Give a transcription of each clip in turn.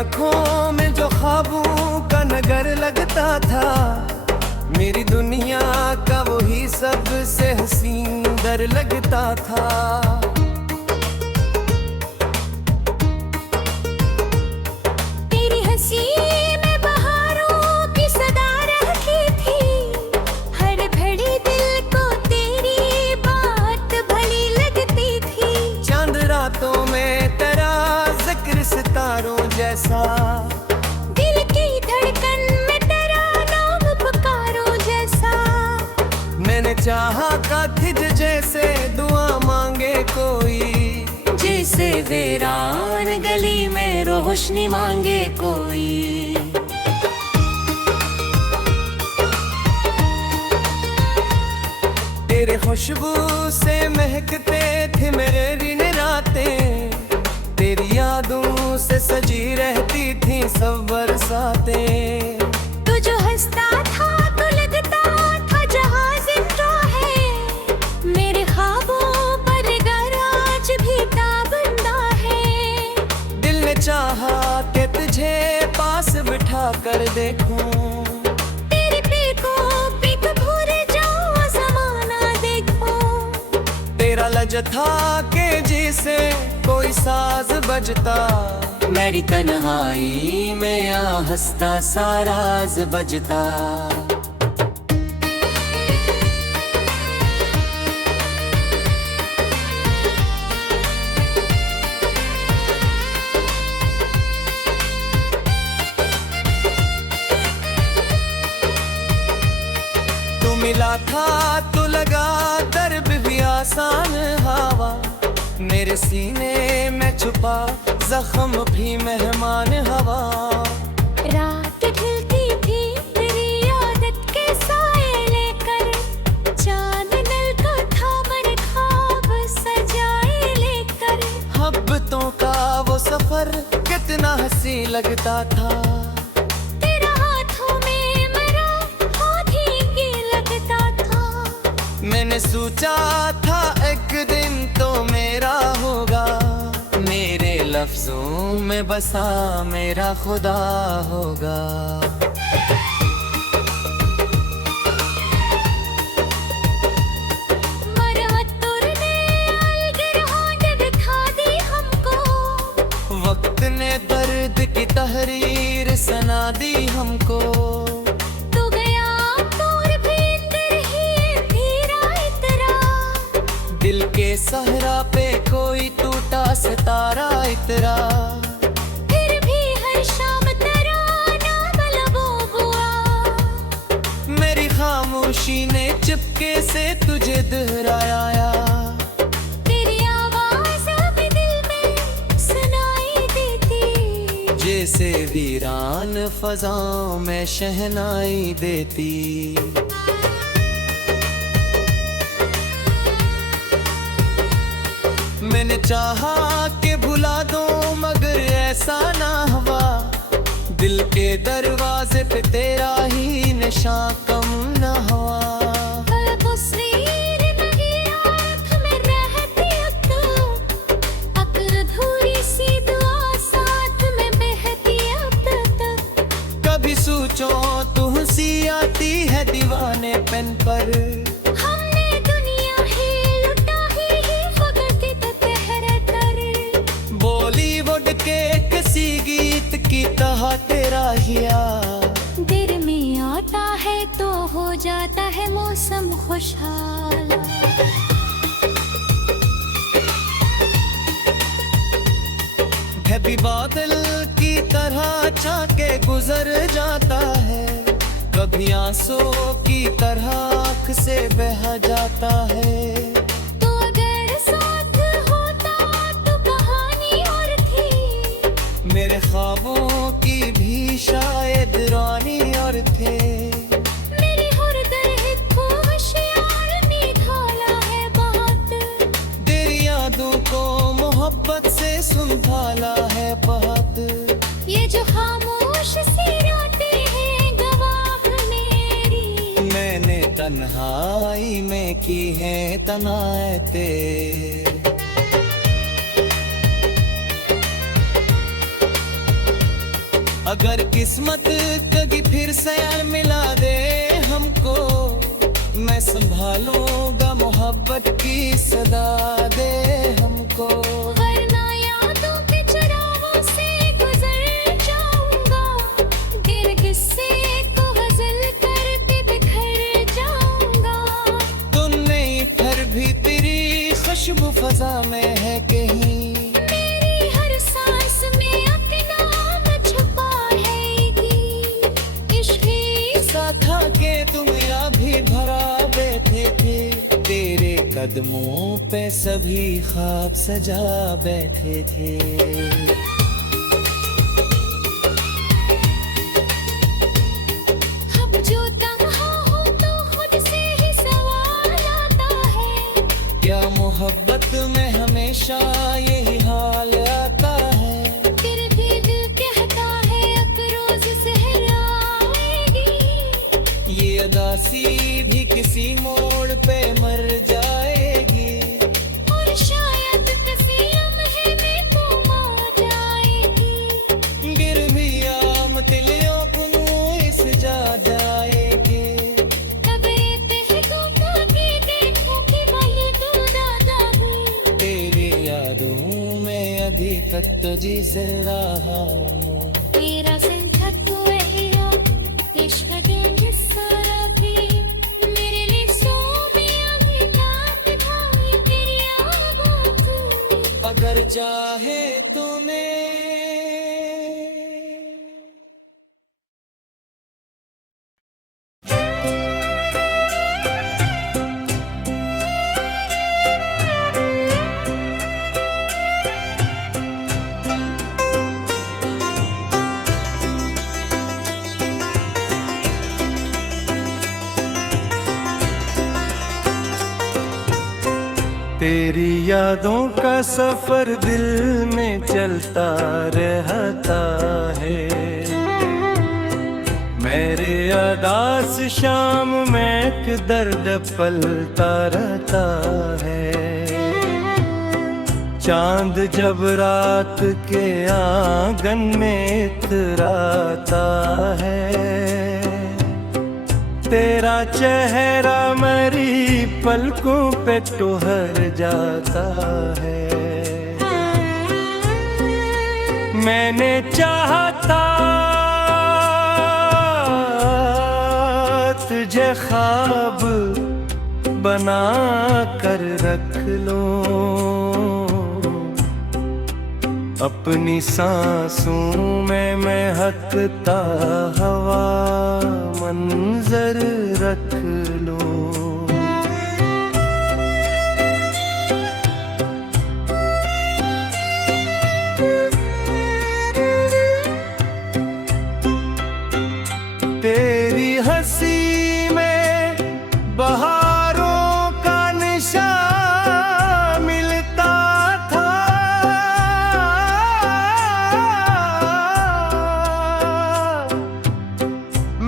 आंखों में जो ख्वाबों का नगर लगता था, मेरी दुनिया का वही सबसे हसीन दर लगता था। तेरी हंसी में बहारों की सदा रहती थी, हर घड़ी दिल को तेरी बात भली लगती थी। चांद रातों में तेरा जिक्र सितारों जैसा, दिल की धड़कन में तेरा नाम पुकारो जैसा। मैंने चाहा काथिज जैसे दुआ मांगे कोई, जैसे वीरान गली में रोशनी मांगे कोई। तेरे खुशबू से महकते थे मेरे दिन रातें, तेरी यादों से सजी रहती थी सब बरसातें। तू जो हंसता था तो लगता था जहां जिंदा है, मेरे ख्वाबों पर घर आज भी ताबंदा है। दिल ने चाहा कि तुझे पास बिठा कर देखूं, तेरी पीक भूल जाऊं जमाना देखूं। तेरा लज था कि जिसे कोई साज बजता, मेरी तन्हाई में या हंसता साराज बजता। तू मिला था तो लगा दर्द भी आसान हवा, मेरे सीने में छुपा जख्म भी मेहमान हवा। रात ढलती थी तेरी आदत के साए लेकर, चांद नल का था मन ख्वाब सजाए लेकर। मोहब्बतों का वो सफर कितना हंसी लगता था, तेरा हाथों में मरा हाथ ही लगता था। मैंने सोचा था एक दिन तो मेरा होगा, मेरे लफ्जों में बसा मेरा खुदा होगा। वक्त ने दर्द की तहरीर सुना दी हमको, तू गया और भी अंदर ही तेरा इतरा। दिल के सहरा पे कोई टूटा सितारा इतरा। फिर भी हर शाम तराना बलबो हुआ, मेरी खामोशी ने चुपके से तुझे दोहराया, तेरी आवाज अब दिल में सुनाई देती, जैसे वीरान फजाओं में शहनाई देती। मैंने चाहा कि भुला दो मगर ऐसा ना हुआ, दिल के दरवाजे पे तेरा ही निशान कम ना हुआ। तस्वीर नहीं आँख में रहती अब तो, अधूरी सी दुआ साथ में बहती अब तक। कभी सोचो तू हंसी आती है दीवाने पेन पर, हमने दुनिया ही लुटा ही वक्त तहरा कर। बॉलीवुड के किसी गीत की तरह तेरा हिया, दिल में आता है तो हो जाता है मौसम खुशहाल। कभी बादल की तरह चाके गुजर जाता है, कभी आंसू की तरह आँख से बह जाता है। तो अगर साथ होता तो कहानी और थी, मेरे ख्वाबों की भी शायद रानी और थे। मेरी हर दर्द को होशियार निकाला है बहुत, तेरी यादों को मोहब्बत से संभाला है बहुत। ये जो खामोश सी रातें हैं गवाह मेरी, मैंने तन्हाई में की है तनायते। अगर किस्मत कभी फिर से मिला दे हमको, मैं संभालूंगा मोहब्बत की सदा दे हमको। वरना यादों के चरागों से गुजर जाऊंगा, गिर किस्से को गजल करके बिखर जाऊंगा। तू नहीं फिर भी तेरी खुशबू फजा में है कहीं, मेरी हर सांस में अपना नाम छुपा है कि इश्क ऐसा था कि तुम अभी भरा बैठे थे, तेरे कदमों पे सभी ख्वाब सजा बैठे थे। अब जो तन्हा हूँ तो खुद से ही सवाल आता है, क्या मोहब्बत में हमेशा यही हाल आता है? फिर भी दिल कहता है अब रोज सहराएगी, ये अदासी भी किसी मोड़ पे मर जाएगी, और शायद किसी लम्हे में तुम आ जाएगी। गिर भी आम तिलियों को इस जा जाएगी। तब तहकों के देखूं कि वही तू दादा हूँ, तेरी यादों में अभी तक तो जी रहा हूँ। तेरा संथक वहिया इश्क के सारा भी मेरे लिए सोमिया भी रात भाई तेरी आगों तू। अगर चाहे तुम्हें तेरी यादों का सफर दिल में चलता रहता है, मेरे अदास शाम में एक दर्द पलता रहता है। चांद जब रात के आंगन में इतराता है, तेरा चेहरा मेरी पलकों पे ठहर जाता है। मैंने चाहा था तुझे ख्वाब बना कर रख लूं, अपनी सांसों में महकता हवा मंजर रख लो। तेरी हंसी में बहारों का निशान मिलता था,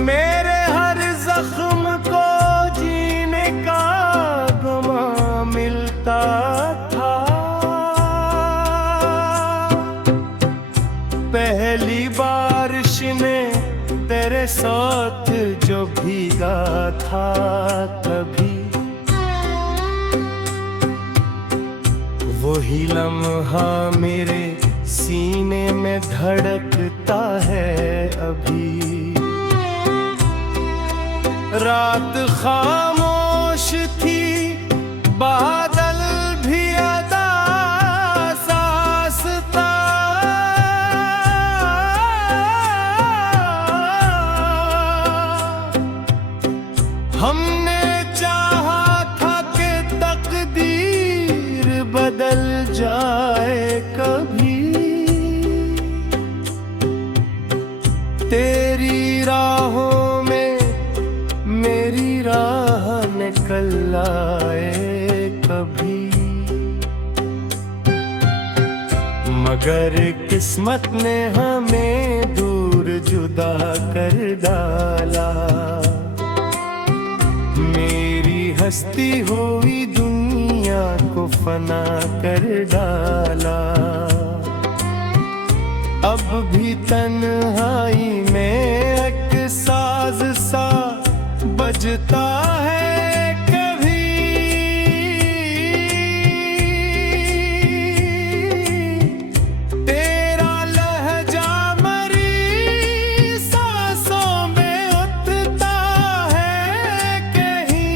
मेरे हर जख्म को जीने का गमा मिलता था। पहली बारिश ने तेरे साथ जो भीगा था कभी, वही लम्हा मेरे सीने में धड़कता है अभी। रात खामोश थी, बादल भी अदा सासता, हमने चाहा था कि तकदीर बदल जाए कभी। तेरी राहों में मेरी राह निकल आए कभी, मगर किस्मत ने हमें दूर जुदा कर डाला। मेरी हस्ती हुई दुनिया को फना कर डाला। अब भी भी तन्हाई में एक साज सा बजता है कभी। तेरा लहजा मरी सांसों में उठता है कहीं।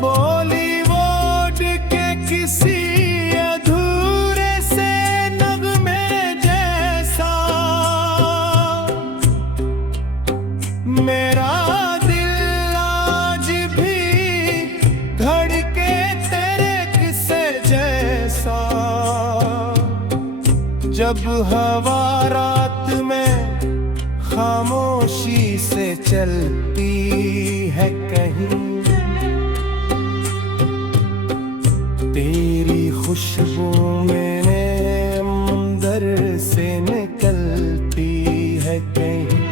बॉलीवुड के किसी अधूरे से नगमे जैसा मेरा दिल आज भी धड़के तेरे किस्से जैसा। जब हवा रात में खामोशी से चलती है कहीं, तेरी खुशबू मेरे अंदर से निकलती है कहीं।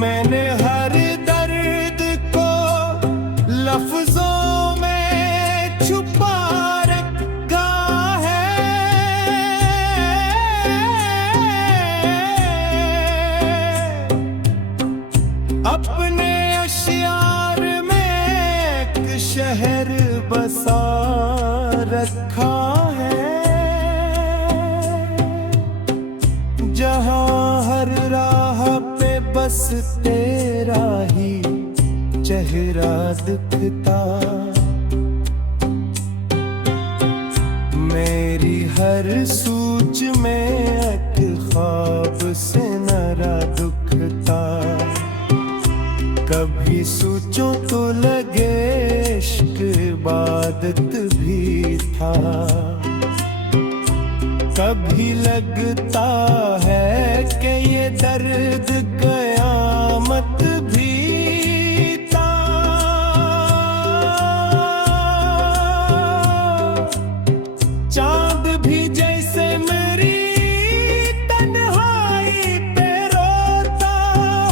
मैंने हर दर्द को लफ्जों में छुपा रखा है। अपने अशियार में एक शहर बसा रखा है, जहां हर राह पे बस तेरा ही चेहरा दिखता। मेरी हर सूच में एक ख्वाब से नरा दुखता। कभी सोचो तो लगे इश्क इबादत भी था, कभी लगता है कि ये दर्द कयामत भी था। चांद भी जैसे मेरी तन्हाई पे रोता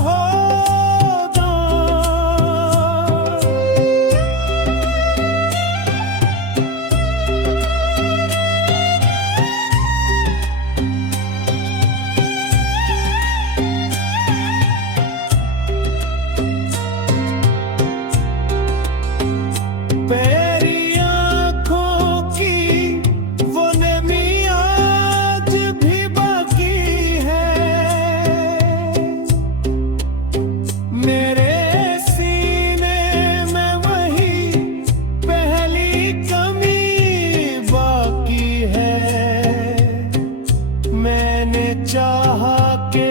होगा। मेरी आँखों की वो नमी आज भी बाकी है। मेरे सीने में वही पहली कमी बाकी है। मैंने चाहा के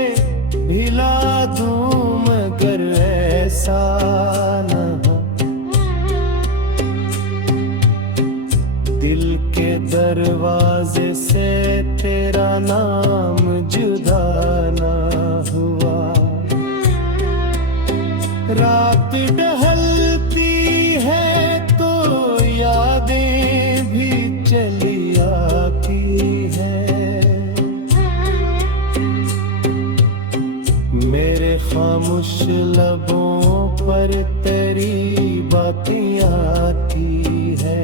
भिला दूं मगर ऐसा न हो। दिल के दरवाजे से तेरा नाम जुदा ना हुआ। रात ढलती है तो यादें भी चली आती है। मेरे खामोश लबों पर तेरी बातें आती है।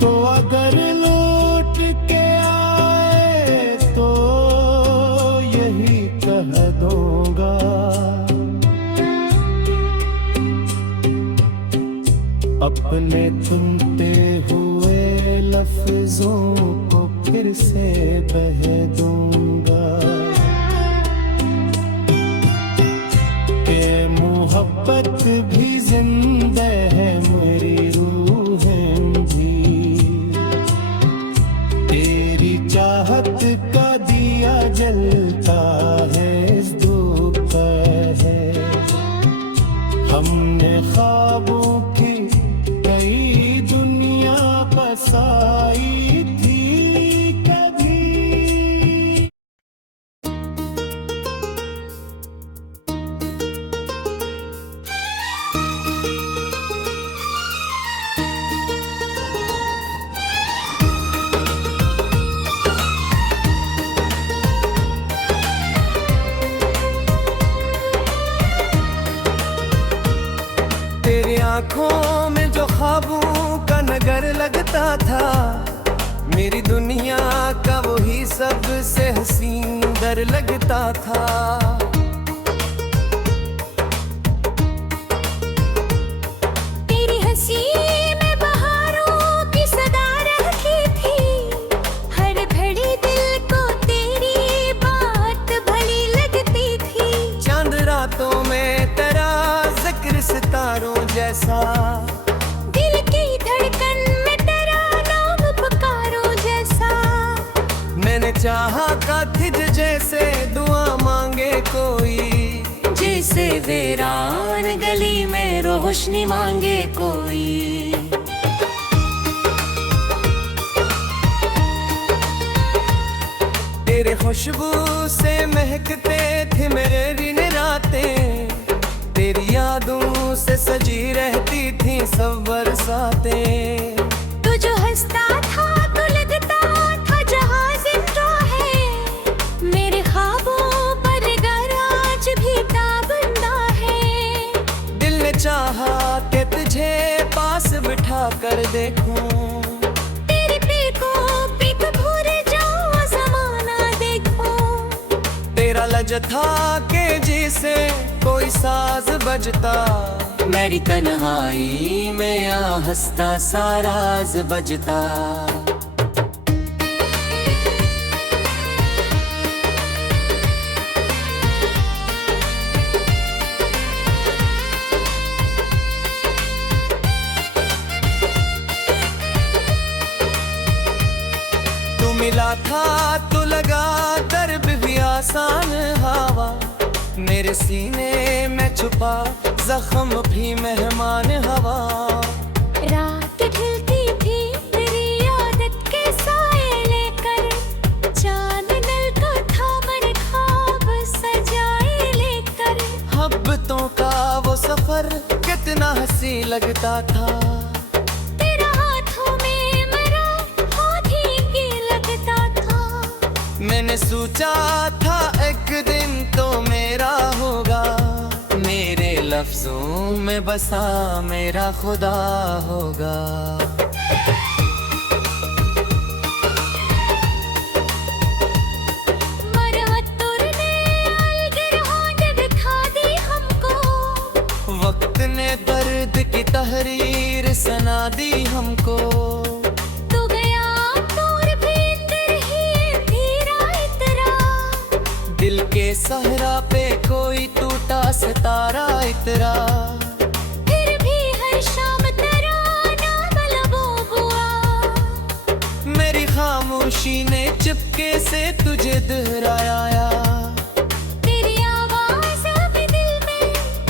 तो अगर लौट के आए तो यही कह दूंगा, अपने चुनते हुए लफ्जों को फिर से बह दूंगा। के मोहब्बत भी जिंदा है मेरी रूहें भी। तेरी चाहत का दिया जलता है इस दोपहर। हमने ख्वाबों की कई दुनिया बसाई थी कभी। आंखों में जो ख्वाबों का नगर लगता था, मेरी दुनिया का वही सबसे हसीन दर लगता था। तेरी हंसी में बहारों की सदा रहती थी, हर घड़ी दिल को तेरी बात भली लगती थी। चांद रातों में तेरा जिक्र सितारों जैसा, दिल की धड़कन में तेरा नाम पुकारो जैसा। मैंने चाहा काथिज जैसे दुआ मांगे कोई, जैसे वीरान गली में रोशनी मांगे कोई। तेरे खुशबू से महकते थे मेरे दिन रातें, तेरी यादों से सजी रहती थी सब बरसातें। तू जो हंसता था तो लगता था जहां जिंदा है, मेरे ख्वाबों पर घर आज भी ताबंदा है। दिल ने चाहा कि तुझे पास बिठा कर देखूं, तेरी पीकों पीक भूल जाऊं जमाना देखूं। तेरा लज था कि जिसे कोई साज बजता, मेरी तन्हाई में या हंसता साराज बजता। तू मिला था तो लगा दर्द भी आसान हवा, मेरे सीने में छुपा जख्म भी मेहमान हवा। रात ढलती थी तेरी आदत के साए लेकर, चांद नलका था मन ख्वाब सजाए लेकर। मोहब्बतों का वो सफर कितना हंसी लगता था, तेरा हाथों में मरा हाथ ही की लगता था। मैंने सोचा था एक दिन तो मेरा होगा, मेरे लफ्जों में बसा मेरा खुदा होगा। मरहतुर ने अलगिरहोंद दिखा दी हमको, वक्त ने दर्द की तहरीर सुना दी हमको। तू गया दूर भी अंदर ही अंधेरा इतरा, दिल के सहरा पे कोई टूटा सितारा इतरा। फिर भी हर शाम तेरा नाम लबों हुआ, मेरी खामोशी ने चुपके से तुझे दोहराया, तेरी आवाज अब दिल में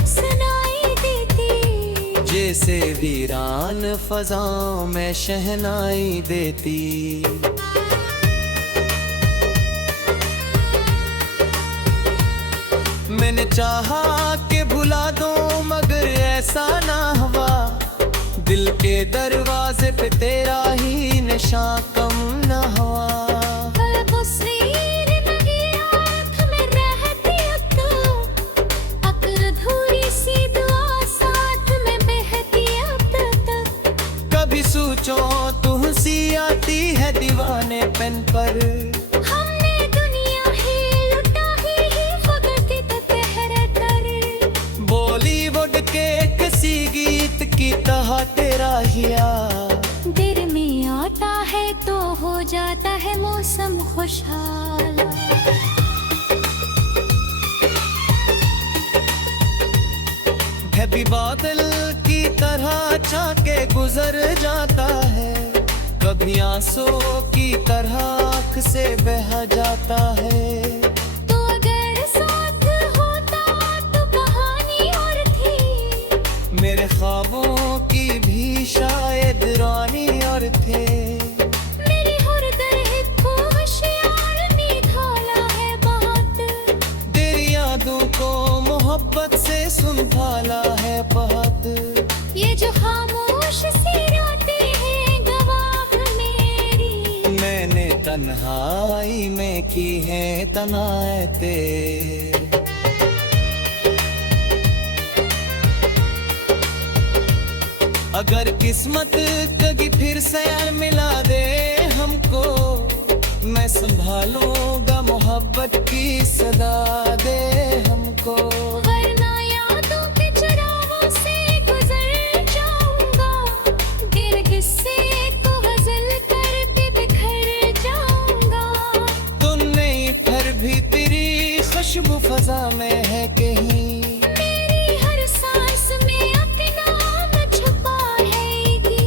सुनाई देती। जैसे वीरान फजाओं में शहनाई देती। मैंने चाहा कि भुला दो मगर ऐसा ना हुआ, दिल के दरवाजे पे तेरा ही निशान कम ना हुआ। तस्वीर लगी आँख में रहती अब तो, अक्ल धूरी सी दुआ साथ में बहती अब तक। कभी सोचो तू हंसी आती है दीवाने पेन पर, हमने दुनिया ही लुटा ही फकती तो तहर कर। बॉलीवुड के किसी गीत की तरह तेरा हिया, दिल में आता है तो हो जाता है मौसम खुशहाल। कभी बादल की तरह झाके गुजर जाता है, कभी आंसू की तरह आँख से बह जाता है। तो अगर साथ होता तो कहानी और थी, मेरे ख्वाबों की भी शायद रानी और थे। मेरी हर दर को होशियार निधाला है बहुत, तेरी यादों को मोहब्बत से संभाला है बहुत। ये जो खामोश सी रातें हैं गवाह मेरी, मैंने तन्हाई में की है तनायते। अगर किस्मत कभी फिर से मिला दे हमको, मैं संभालूंगा मोहब्बत की सदा दे हमको। वरना यादों के चरागों से गुजर जाऊंगा, गिर किस्से को गजल करके बिखर जाऊंगा। तू नहीं फिर भी तेरी खुशबू फजा में है कहीं, मेरी हर सांस में अपना नाम छुपा है कि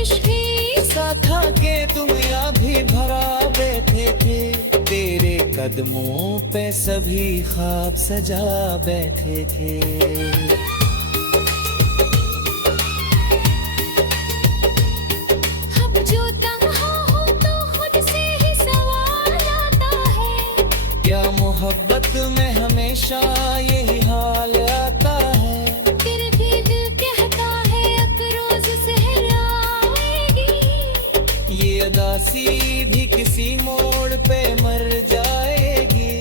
इश्क ही सा था के तुम या भी भरा बैठे थे, तेरे कदमों पे सभी ख्वाब सजा बैठे थे। अब जो तन्हा हो तो खुद से ही सवाल आता है, क्या मोहब्बत में हमेशा यही हाल आता है? फिर भी दिल कहता है अब रोज सहराएगी, ये अदासी भी किसी मोड़ पे मर जाएगी,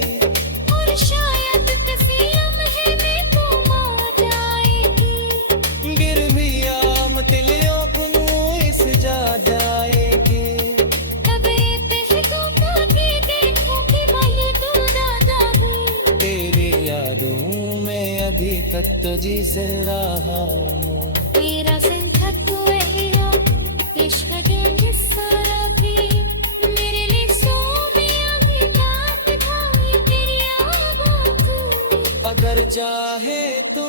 और शायद किसी लम्हे में तुम आ जाएगी। गिर भी आम तिलियों कुनू इस जा जाएगी। तब ये पहलू ताकि देखूं कि भले तू दादा भी, तेरी यादों में अभी तक तो जी से रहा हूँ। तेरा संकट हुआ इश्क के निस्सारा भी, मेरे लिए सोमिया की बात था ये तेरी आवाज़। अगर चाहे तो